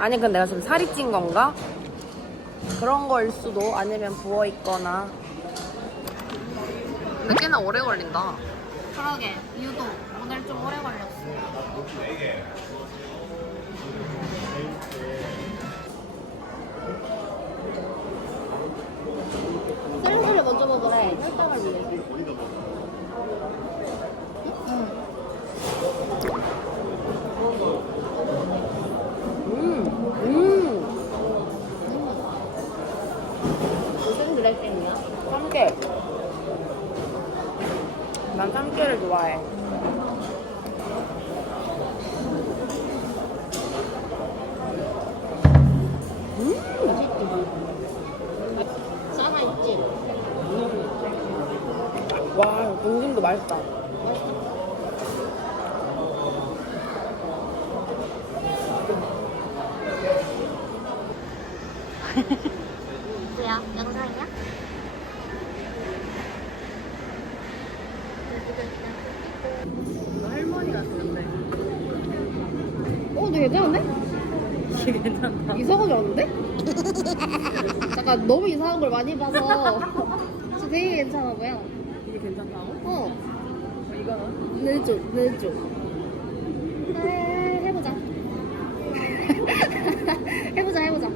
아니 근데 내가 지금 살이 찐 건가? 그런 거일 수도 아니면 부어 있거나. 근데 꽤나 오래 걸린다. 그러게 유도 오늘 좀 오래 걸렸어. 셀프를 먼저 먹으래. 혈당을 위해 참깨. 난 참깨를 좋아해. 동심도 맛있다. 뭐야? 영상이야? 할머니 같은데. 어, 근데 괜찮은데? 이게 괜찮다. 이상하지 않은데? 잠깐 너무 이상한 걸 많이 봐서 진짜 되게 괜찮아 보여. 이게 괜찮다고? 어, 어, 이거는? 내줘. 해, 해보자. 해보자, 해보자.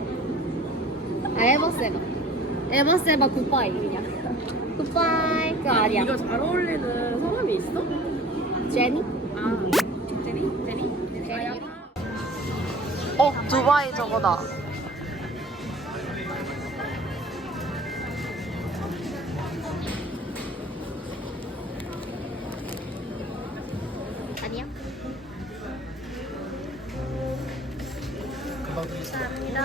아, 에버스 해봐. 에버스 해봐, 굿바이, 그냥. 굿바이, 그거 아니야. 이거 잘 어울리는 사람이 있어? 제니? 아, 제니? 제니? 어, 두바이 저거다. 아니야? 감사합니다.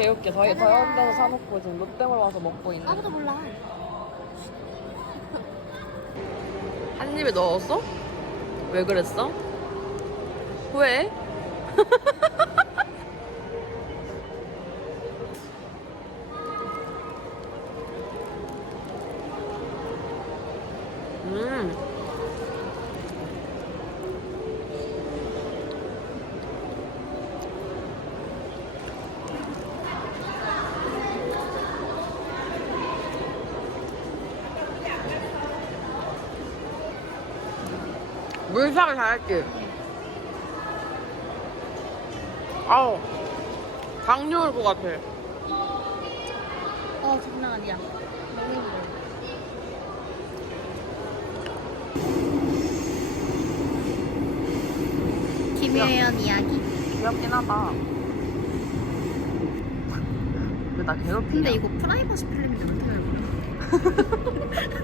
개웃겨. 저희 더운 데서 사놓고 지금 롯데몰 와서 먹고 있는. 아무도 몰라. 한 입에 넣었어? 왜 그랬어? 왜? 음. 물살 잘했지? 아우 당뇨 올것 같아 어, 장난 아니야. 너무 힘들어. 김효연 이야기. 귀엽긴 하다 근데 나 괴롭히냐? 근데 이거 프라이버시 필름인데 왜 켜는